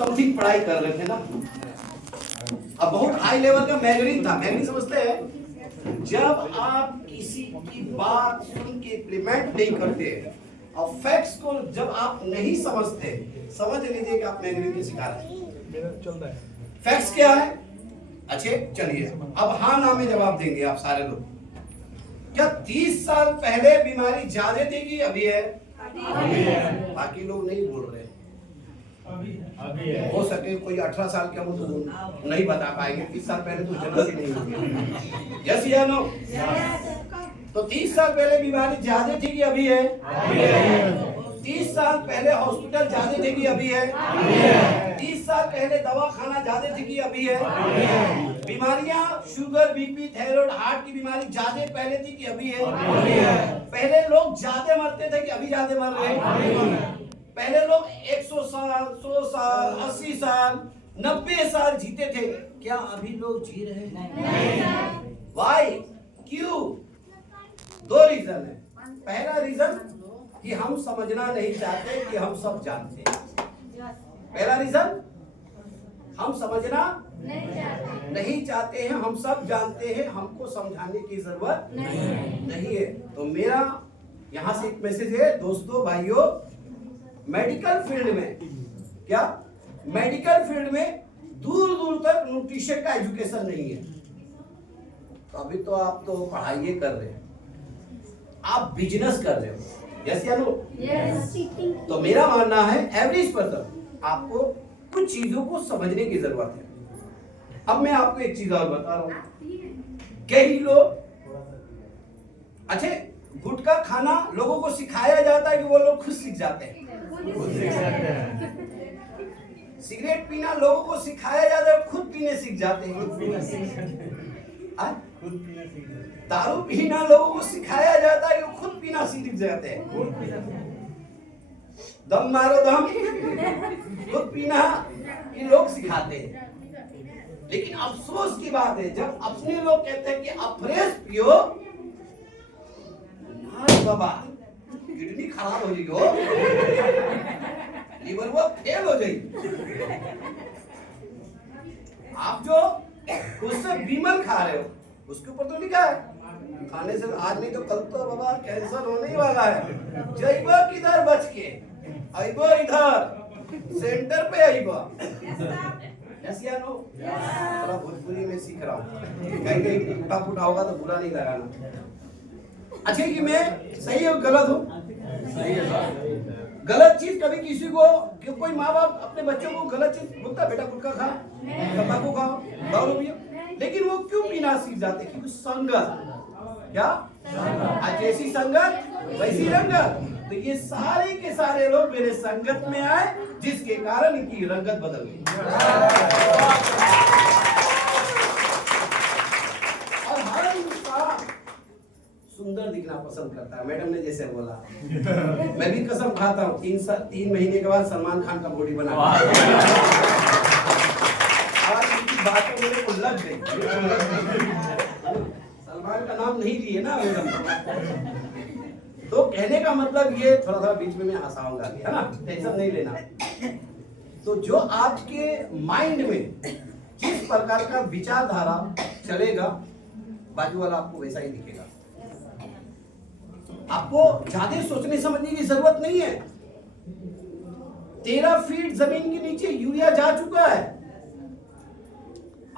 Something पढ़ाई कर रहे थे ना, अब बहुत हाई लेवल का मैगजीन था। मैगजीन समझते हैं, जब आप किसी की बात सुन के इम्प्लीमेंट नहीं करते और फैक्ट्स को जब आप नहीं समझते, समझ लीजिए कि आप मैगजीन के शिकार हैं। फैक्ट्स क्या है? अच्छे चलिए, अब हाँ ना में जवाब देंगे आप सारे लोग। क्या 30 साल पहले बीमारी ज्यादा थी कि अभी है? अभी है। बाकी लोग नहीं बोल रहे। अभी है। हो सके कोई 18 साल के हो तो नहीं बता पाएंगे, 30 साल पहले तो जरूरत ही नहीं होगी। यस या नो? तो 30 साल पहले बीमारी ज्यादा थी कि अभी है? अभी है। 30 साल पहले हॉस्पिटल ज्यादा थे कि अभी है? अभी है। 30 साल पहले दवाखाना ज्यादा थे कि अभी है? अभी है। बीमारियां शुगर, बीपी, थायराइड, हार्ट की बीमारी ज्यादा पहले थी कि अभी है? अभी है। पहले लोग ज्यादा मरते थे कि अभी ज्यादा मर रहे हैं? पहले लोग 100 साल, 100 साल, 80 साल, 90 साल जीते थे, क्या अभी लोग जी रहे हैं? नहीं। वाई? क्यों? दो रीजन है। पहला रीजन कि हम समझना नहीं चाहते कि हम सब जानते हैं। पहला रीजन, हम समझना नहीं चाहते हैं, हम सब जानते हैं, हमको समझाने की जरूरत नहीं है। तो मेरा यहां से एक मैसेज है दोस्तों, भाइयों, मेडिकल फील्ड में, क्या मेडिकल फील्ड में दूर दूर तक न्यूट्रिशन का एजुकेशन नहीं है। तो अभी तो आप तो पढ़ाई कर रहे हैं, आप बिजनेस कर रहे हो। यस या नो? यस। तो मेरा मानना है एवरेज पर्सन आपको कुछ चीजों को समझने की जरूरत है। अब मैं आपको एक चीज और बता रहा हूं, कई लोग, अच्छे, गुटखा खाना लोगों को सिखाया जाता है कि वो लोग खुद सीख जाते हैं। सिगरेट पीना लोगों को सिखाया जाता है, खुद पीने सीख जाते हैं। दारू पीना लोगों को सिखाया जाता है कि खुद पीना सीख जाते हैं। दम मारो दम, खुद पीना ये लोग सिखाते हैं। लेकिन अफसोस की बात है, जब अपने लोग कहते हैं कि अफ्रेश पियो, बाबा किडनी खराब हो जाएगी, लिवर वो फेल हो जाएगी। आप जो उससे बीमल खा रहे हो, उसके ऊपर तो लिखा है खाने से आज नहीं तो कल तो बाबा कैंसर होने ही वाला है। जाइबा किधर बच के आइबा, इधर सेंटर पे आइबा। यस या नो? थोड़ा भोजपुरी में सीख रहा हूँ, कहीं कहीं टूटा फूटा होगा तो बुरा नहीं लगाना। अच्छा कि मैं सही और गलत हूँ? गलत चीज कभी किसी को, कि कोई माँ बाप अपने बच्चों को गलत चीज बोलता, बेटा गुटखा खा, तंबाकू खाओ, दारू पियो, लेकिन वो क्यों पीना सीख जाते? क्योंकि संगत, क्या आज जैसी संगत वैसी रंगत। तो ये सारे के सारे लोग मेरे संगत में आए, जिसके कारण इनकी रंगत बदल गई। और हर इंसान सुंदर दिखना पसंद करता है। मैडम ने जैसे बोला, मैं भी कसम खाता हूँ, 3 महीने के बाद सलमान खान का बॉडी बना, और इनकी बातें मेरे को लग गई। सलमान का नाम नहीं लिए ना मैडम, तो कहने का मतलब ये, थोड़ा बीच में मैं हंसाऊंगा, है ना, टेंशन नहीं लेना। तो जो आपके माइंड में जिस प्रकार का विचारधारा चलेगा, बाजू वाला आपको वैसा ही दिखेगा। आपको ज्यादा सोचने समझने की जरूरत नहीं है। 13 फीट जमीन के नीचे यूरिया जा चुका है।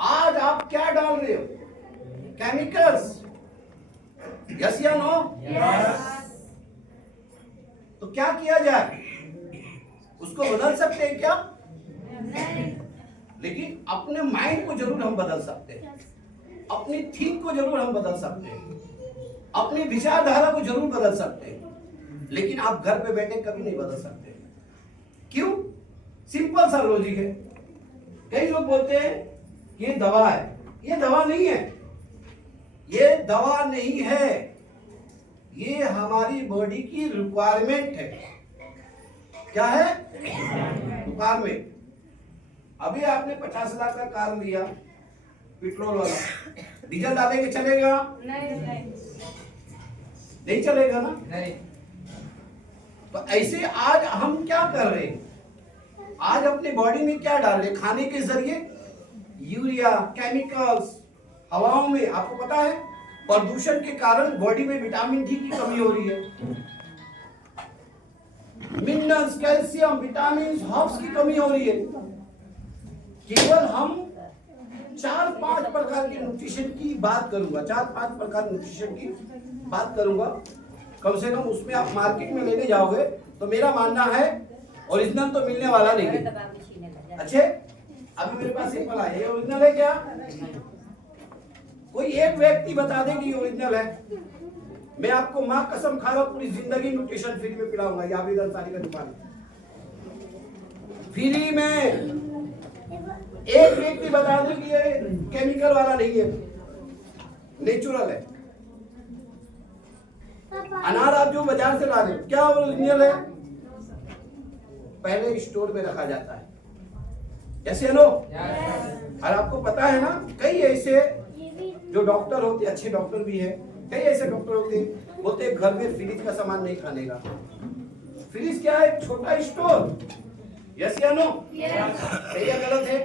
आज आप क्या डाल रहे हो? केमिकल्स। यस या नो? यस। तो क्या किया जाए? उसको बदल सकते हैं क्या? नहीं। लेकिन अपने माइंड को जरूर हम बदल सकते हैं, अपनी थिंक को जरूर हम बदल सकते हैं, अपनी विचारधारा को जरूर बदल सकते हैं, लेकिन आप घर पे बैठे कभी नहीं बदल सकते। क्यों? सिंपल सा लॉजिक है। कई लोग बोलते हैं ये दवा है, ये दवा नहीं है, ये दवा नहीं है, ये हमारी बॉडी की रिक्वायरमेंट है। क्या है? रिक्वायरमेंट। अभी आपने 50 लाख का कार लिया, पेट्रोल वाला, डीजल डालेंगे चलेगा? नहीं चलेगा ना। नहीं। तो ऐसे आज हम क्या कर रहे हैं? आज अपने बॉडी में क्या डाल रहे, खाने के जरिए यूरिया, केमिकल्स, हवाओं में। आपको पता है प्रदूषण के कारण बॉडी में विटामिन डी की कमी हो रही है, मिनरल्स, कैल्शियम, विटामिन, हर्ब्स की कमी हो रही है। केवल हम 4-5 प्रकार के न्यूट्रिशन की बात करूंगा, 4-5 प्रकार न्यूट्रिशन की बात करूंगा। कम से कम उसमें आप मार्केट में लेने जाओगे तो मेरा मानना है ओरिजिनल तो मिलने वाला नहीं है। अच्छे, अभी मेरे पास सिंपल है, ये ओरिजिनल है क्या? कोई एक व्यक्ति बता दे कि ये ओरिजिनल है, मैं आपको मां कसम खा रहा हूं पूरी जिंदगी न्यूट्रिशन फ्री में पिलाऊंगा। ये आवेदन सारी का दुकान फ्री में। एक व्यक्ति बता दे कि ये केमिकल वाला नहीं है, नेचुरल है। अनार आप जो बाजार से ला रहे हो क्या ओरिजिनल है? पहले स्टोर में रखा जाता है, जैसे नो। और आपको पता है ना, कई ऐसे जो डॉक्टर होते, अच्छे डॉक्टर भी है, कई ऐसे डॉक्टर होते घर में फ्रिज का सामान नहीं खाने का। फ्रिज क्या है? छोटा स्टोर। यस या नो? सही या गलत है?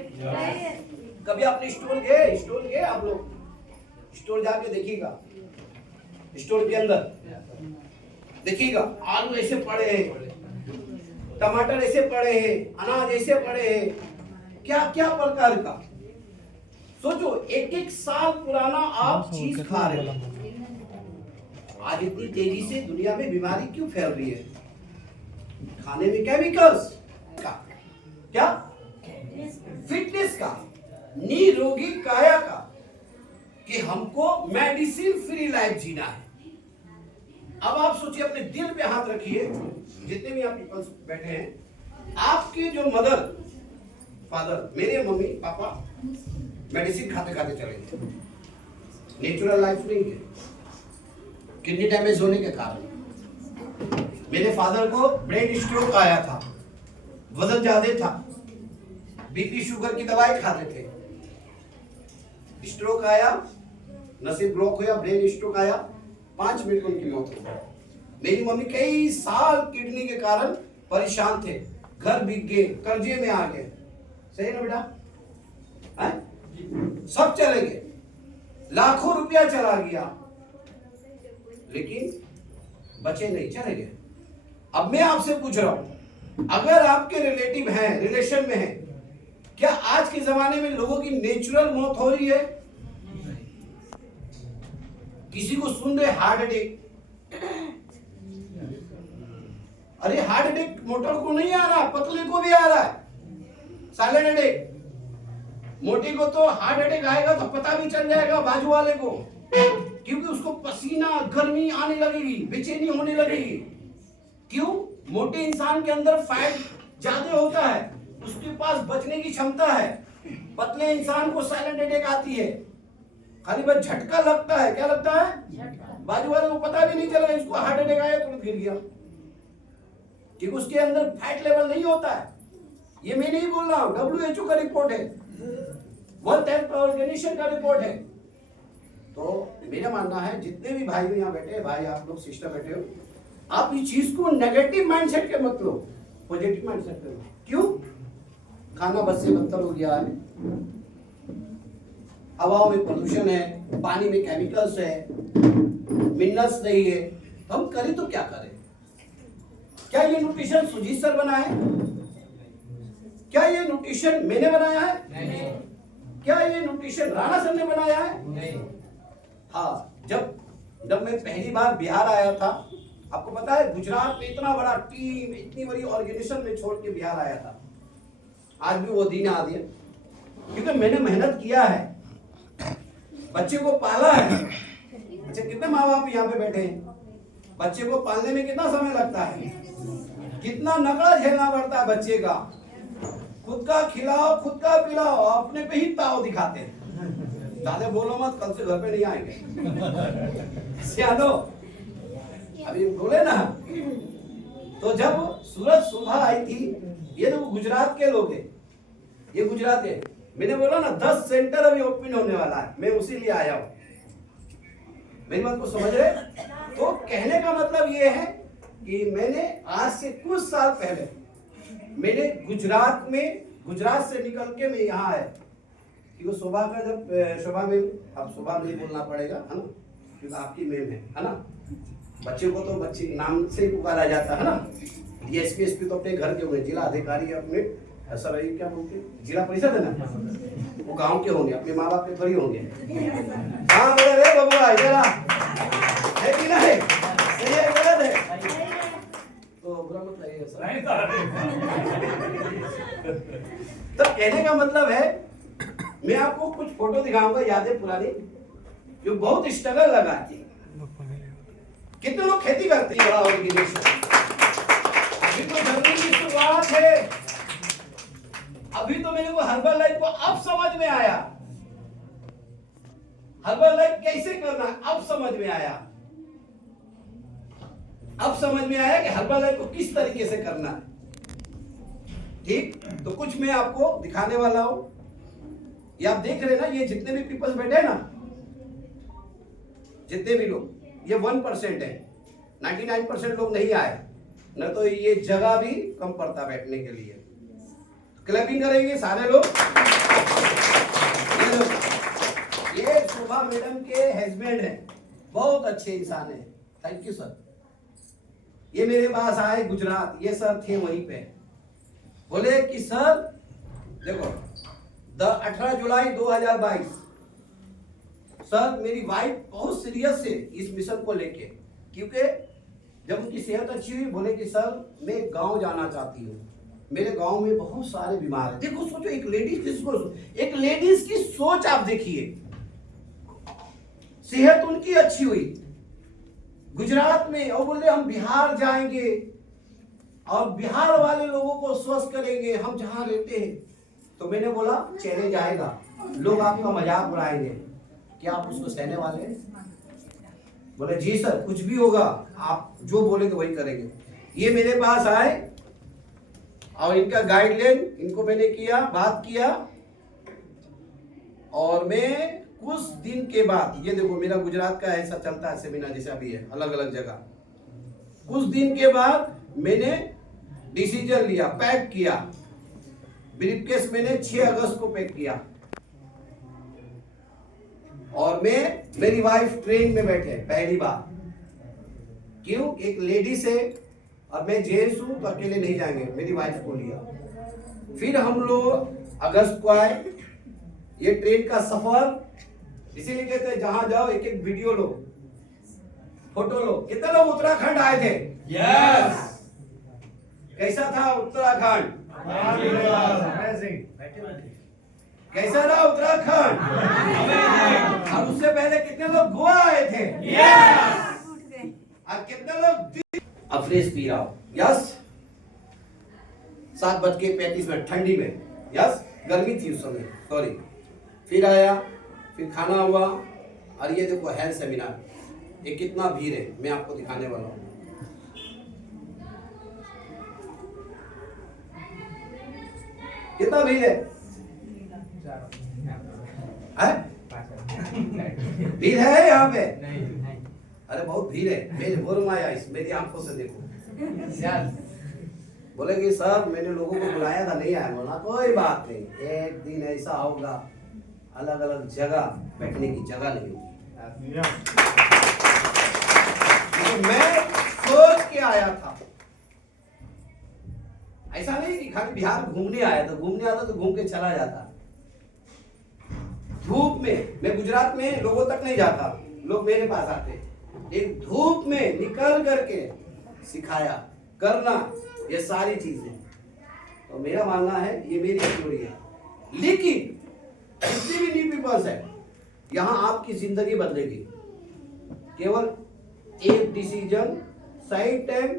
कभी आपने स्टोर गए आप लोग? स्टोर जाके देखिएगा, स्टोर के अंदर देखिएगा आलू ऐसे पड़े हैं, टमाटर ऐसे पड़े हैं, अनाज ऐसे पड़े हैं, क्या क्या प्रकार का। सोचो, 1-1 साल पुराना आप चीज खा रहे हो। आज इतनी तेजी से दुनिया में बीमारी क्यों फैल रही है? खाने में केमिकल्स का, क्या फिटनेस का, निरोगी काया का, कि हमको मेडिसिन फ्री लाइफ जीना है। अब आप सोचिए, अपने दिल पे हाथ रखिए, जितने भी आप पीपल्स बैठे हैं, आपके जो मदर फादर, मेरे मम्मी पापा मेडिसिन खाते खाते चले गए, नेचुरल लाइफ नहीं है, किडनी डैमेज होने के कारण। मेरे फादर को ब्रेन स्ट्रोक आया था, वजन ज्यादा था, बीपी शुगर की दवाई खाते थे, स्ट्रोक आया, नसिब ब्लॉक हुआ, ब्रेन स्ट्रोक आया, 5 मिनट में उनकी मौत हो गई। मेरी मम्मी कई साल किडनी के कारण परेशान थे, घर बिक गए, कर्जे में आ गए। सही ना बेटा? सब चले गए, लाखों रुपया चला गया, लेकिन बचे नहीं, चले गए। अब मैं आपसे पूछ रहा हूं, अगर आपके रिलेटिव हैं, रिलेशन में हैं, क्या आज के जमाने में लोगों की नेचुरल मौत हो रही है? किसी को सुन रहे हार्ट अटैक, अरे हार्ट अटैक मोटर को नहीं आ रहा, पतले को भी आ रहा है, साइलेंट अटैक। मोटे को तो हार्ट अटैक आएगा तो पता भी चल जाएगा बाजू वाले को, क्योंकि उसको पसीना, गर्मी आने लगेगी, बेचैनी होने लगेगी। क्यों? मोटे इंसान के अंदर फैट ज्यादा होता है, उसके पास बचने की क्षमता है। पतले इंसान को साइलेंट अटैक आती है, खाली बस झटका लगता है। क्या लगता है? बाजू वाले को पता भी नहीं चला इसको हार्ट अटैक आया, तुरंत गिर गया, क्योंकि उसके अंदर फैट लेवल नहीं होता है। ये मैं नहीं बोल रहा हूं, WHO का रिपोर्ट है, वर्ल्ड हेल्थ ऑर्गेनाइजेशन का रिपोर्ट है। तो मेरा मानना है, जितने भी भाई यहाँ बैठे, भाई आप लोग सिस्टर बैठे हो, आप इस चीज को नेगेटिव माइंडसेट के मत लो, पॉजिटिव माइंडसेट करो। क्यों? खाना बस से बदतर हो गया है, हवाओं में प्रदूषण है, पानी में केमिकल्स है, मिनरल्स नहीं है, तो हम करें तो क्या करें? क्या ये न्यूट्रिशन सुजीत सर बनाए? क्या ये न्यूट्रिशन मैंने बनाया है? नहीं। क्या ये न्यूट्रिशन राणा सर ने बनाया है? नहीं। हाँ, जब मैं पहली बार बिहार आया था, आपको पता है गुजरात में इतना बड़ा टीम, इतनी बड़ी ऑर्गेनाइजेशन में छोड़ के बिहार आया था। आज भी वो दिन आ गया, क्योंकि मैंने मेहनत किया है, बच्चे को पाला है। अच्छा, कितने माँ बाप यहाँ पे बैठे हैं? बच्चे को पालने में कितना समय लगता है, कितना नकड़ा झेलना पड़ता है बच्चे का। खुद का खिलाओ, खुद का पिलाओ, अपने पे ही ताव दिखाते हैं। ज्यादा बोलो मत, कल से घर पे नहीं आएंगे। सियानो, अभी बोले ना, तो जब सूरज सुबह आई थी, ये तो गुजरात के लोग हैं, ये गुजरात है, मैंने बोला ना 10 सेंटर अभी ओपन होने वाला है, मैं उसी लिए आया हूं। मेरी बात को समझ रहे? तो कहने का मतलब ये है कि मैंने आज से कुछ साल पहले मैंने गुजरात से निकल के मैं यहाँ आया, क्योंकि शोभा का जब शोभा में, अब शोभा नहीं बोलना पड़ेगा है ना, क्योंकि आपकी मैम है ना। बच्चे को तो बच्चे नाम से ही पुकारा जाता है ना। डीएसपी एसपी तो अपने घर के होंगे, जिला अधिकारी अपने सर क्या बोलते जिला परिषद है ना, वो गांव के होंगे, अपने माँ बाप के थोड़ी होंगे। हाँ मेरे बबुआ इधर आ, है कि नहीं? सही है गलत है? तो बुरा मत लगेगा सर। तो कहने का मतलब है, मैं आपको कुछ फोटो दिखाऊंगा यादें पुरानी, जो बहुत स्ट्रगल लगा है। कितने लोग खेती करते हैं बड़ा ऑर्गेनाइजेशन। अभी तो जर्नी की शुरुआत है, अभी तो मेरे को हर्बल लाइफ को अब समझ में आया, हर्बल लाइफ कैसे करना अब समझ में आया। अब समझ में आया कि हर्बल लाइफ को किस तरीके से करना है। ठीक, तो कुछ मैं आपको दिखाने वाला हूं। ये आप देख रहे हैं ना, ये जितने भी पीपल्स बैठे हैं ना, जितने भी लोग, ये 1% है, 99% लोग नहीं आए, न तो ये जगह भी कम पड़ता बैठने के लिए। क्लैपिंग करेंगे सारे लोग। ये शोभा मैडम के हस्बैंड है, बहुत अच्छे इंसान है, थैंक यू सर। ये मेरे पास आए गुजरात, ये सर थे वहीं पे, बोले कि सर देखो 18 जुलाई 2022 सर मेरी वाइफ बहुत सीरियस है इस मिशन को लेके, क्योंकि जब उनकी सेहत अच्छी हुई, बोले कि सर मैं गांव जाना चाहती हूँ, मेरे गांव में बहुत सारे बीमार हैं। देखो सोचो, एक लेडीज की सोच आप देखिए, सेहत उनकी अच्छी हुई गुजरात में, और बोले हम बिहार जाएंगे और बिहार वाले लोगों को स्वस्थ करेंगे हम जहां रहते हैं। तो मैंने बोला चैलेंज आएगा, लोग आपका मजाक उड़ाएंगे, क्या आप उसको सहने वाले हैं? बोले जी सर, कुछ भी होगा आप जो बोलेंगे वही करेंगे। ये मेरे पास आए और इनका गाइडलाइन इनको मैंने किया, बात किया, और मैं कुछ दिन के बाद, ये देखो मेरा गुजरात का ऐसा चलता है सेमिनार जैसे अभी है, अलग अलग जगह। कुछ दिन के बाद मैंने डिसीजन लिया, पैक किया, ब्रीफकेस मैंने 6 अगस्त को पैक किया, और मैं मेरी वाइफ ट्रेन में बैठे पहली बार। क्यों? एक लेडीज है और मैं जेंट्स हूं तो अकेले नहीं जाएंगे, मेरी वाइफ को लिया। फिर हम लोग अगस्त को आए। ये ट्रेन का सफर इसीलिए कहते हैं जहां जाओ एक एक वीडियो लो, फोटो लो। कितने लोग उत्तराखंड आए थे? यस। कैसा था उत्तराखंड? कैसा रहा उत्तराखंड? और उससे पहले कितने लोग गोवा आए थे? यस। और कितने लोग अब फ्रेश पी रहा हूं? यस। 7:35 ठंडी में, यस, गर्मी थी उस समय, सॉरी। फिर आया, फिर खाना हुआ, और ये देखो हेल्थ सेमिनार, ये कितना भीड़ है मैं आपको दिखाने वाला हूँ। कितना भीड़ है? भीड़ है यहाँ पे? अरे बहुत भीड़ है, मेरे बोल आया, इस मेरी आंखों से देखो। बोले कि सर मैंने लोगों को बुलाया था, नहीं आया। बोला कोई बात नहीं, एक दिन ऐसा होगा अलग अलग जगह बैठने की जगह नहीं होगी। तो मैं सोच के आया था, ऐसा नहीं कि खाली बिहार घूमने आया था, घूमने आता तो घूम के चला जाता। धूप में, मैं गुजरात में लोगों तक नहीं जाता, लोग मेरे पास आते, एक धूप में निकल करके सिखाया करना ये सारी चीजें। तो मेरा मानना है ये मेरी स्टोरी है, लेकिन जितने भी न्यू पीपल्स है यहाँ आपकी जिंदगी बदलेगी। केवल एक डिसीजन, सही टाइम,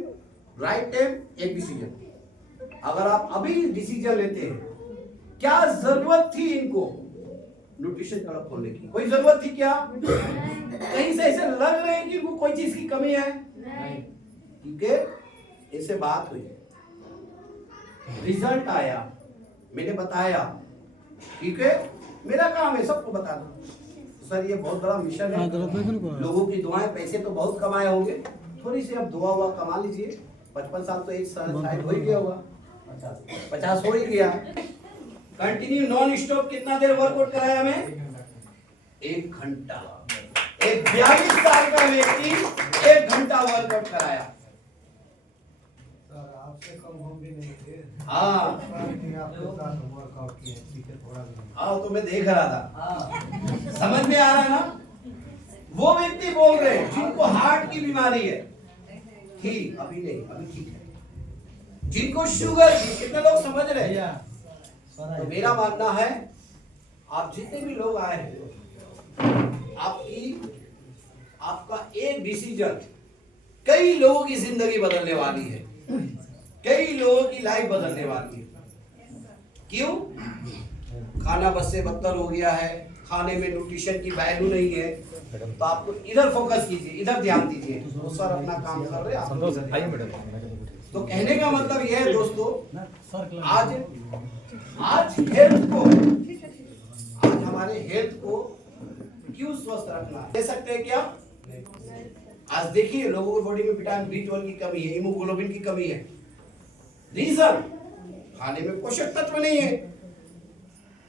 राइट टाइम, एक डिसीजन। अगर आप अभी डिसीजन लेते हैं, क्या जरूरत थी इनको न्यूट्रिशन क्लब खोलने की? कोई जरूरत थी क्या? कहीं से ऐसे लग रहे हैं कि इनको कोई चीज की कमी है? नहीं, क्योंकि इनसे बात हुई, रिजल्ट आया, मैंने बताया, क्योंकि मेरा काम है सबको बताना। सर ये बहुत बड़ा मिशन है, लोगों की दुआएं, पैसे तो बहुत कमाए होंगे, थोड़ी सी अब दुआ हुआ कमा लीजिए। 55 साल तो एक साल शायद हो ही गया होगा, 50 हो ही गया। कंटिन्यू नॉन स्टॉप कितना देर वर्कआउट कराया हमें? 1 घंटा। एक 42 साल का व्यक्ति 1 घंटा वर्कआउट कराया। आपसे कम हम भी नहीं थे। हाँ आपके साथ वर्कआउट किए, सीखे थोड़ा भी। हाँ तो मैं देख रहा था, समझ में आ रहा है ना? वो व्यक्ति बोल रहे हैं जिनको हार्ट की बीमारी है, ठीक अभी नहीं, अभी ठीक है। जिनको शुगर की, कितने लोग समझ रहे हैं? तो मेरा मानना है आप जितने भी लोग आए हैं, आपका एक डिसीजन कई लोगों की जिंदगी बदलने वाली है, कई लोगों की लाइफ बदलने वाली है। क्यों? खाना बस से बदतर हो गया है, खाने में न्यूट्रिशन की वैल्यू नहीं है, तो आपको इधर फोकस कीजिए, इधर ध्यान दीजिए। तो सर अपना काम कर रहे हैं आप। तो कहने का मतलब यह है दोस्तों, आज हेल्थ को, आज हमारे हेल्थ को क्यों स्वस्थ रखना है? दे सकते हैं क्या? आज देखिए लोगों की बॉडी में विटामिन B12 की कमी है, हीमोग्लोबिन की कमी है। रीजन, खाने में पोषक तत्व नहीं है,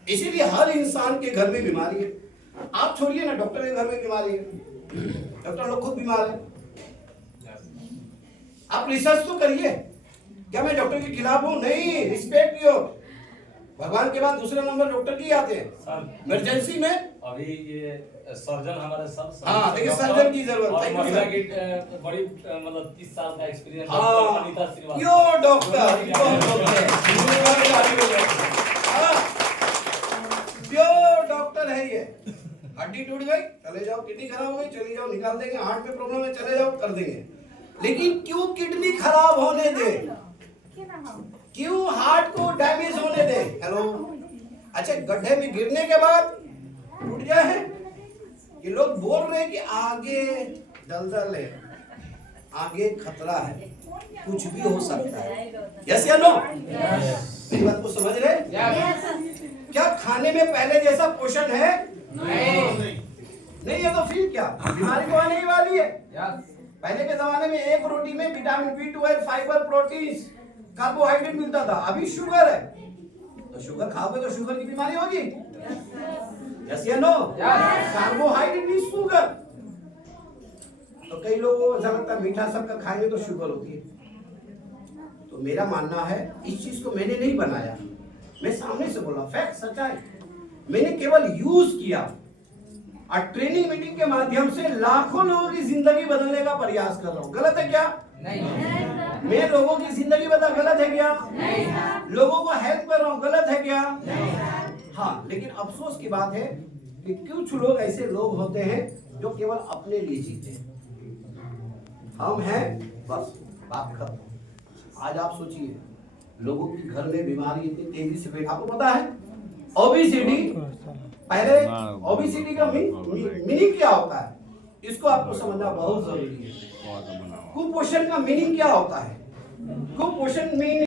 इसीलिए हर इंसान के घर में बीमारी है। आप छोड़िए ना, डॉक्टर के घर में बीमारी है, डॉक्टर लोग खुद बीमार है। आप रिसर्च तो करिए। क्या मैं डॉक्टर के खिलाफ हूं? नहीं, रिस्पेक्ट कियो। भगवान के बाद दूसरे नंबर डॉक्टर की आते हैं इमरजेंसी में। अभी ये सर्जन हमारे सब, हाँ देखिए सर्जन की जरूरत है। महिला की बड़ी मतलब 30 साल का एक्सपीरियंस। हाँ अनीता श्रीवास्तव। यो डॉक्टर, प्योर डॉक्टर है ये। हड्डी टूट गई, चले जाओ, किडनी खराब हो गई, चले जाओ, निकाल देंगे। हार्ट में प्रॉब्लम है, चले जाओ, कर देंगे। लेकिन क्यों किडनी खराब होने दे? क्यों हार्ट को डैमेज होने दे? हेलो, अच्छा गड्ढे में गिरने के बाद टूट जाए? ये लोग बोल रहे हैं कि आगे दलदल है, आगे खतरा है, कुछ भी हो सकता है। यस या नो? मेरी बात को समझ रहे? क्या खाने में पहले जैसा पोषण है? नहीं है तो फिर क्या? बीमारी तो आने ही वाली है। पहले के जमाने में एक रोटी में vitamin B12, fibre, protein, carbohydrate मिलता था। अभी शुगर है, तो शुगर खाओगे तो शुगर की बीमारी होगी। यस या नो? Carbohydrate means sugar. तो कई लोगों को ऐसा लगता है मीठा शक्कर खाएंगे तो शुगर होती है। तो मेरा मानना है इस चीज को मैंने नहीं बनाया, मैं सामने से बोला, फैक्ट, सच्चाई। मैंने केवल यूज किया और ट्रेनिंग मीटिंग के माध्यम से लाखों लोगों की जिंदगी बदलने का प्रयास कर रहा हूँ। गलत है क्या? नहीं। मैं लोगों की जिंदगी बदल, गलत है क्या? नहीं। लोगों को हेल्प कर रहा हूँ, गलत है क्या? नहीं। हाँ, लेकिन अफसोस की बात है कि कुछ लोग ऐसे लोग होते हैं जो केवल अपने लिए जीते हैं। हम हैं बस, बात खत्म। आज आप सोचिए लोगों के घर में बीमारी इतनी तेजी से, आपको पता है ओबेसिटी, पहले ओबेसिटी का मीनिंग क्या होता है इसको आपको समझना बहुत जरूरी है। कुपोषण का मीनिंग क्या होता है? कुपोषण मीनिंग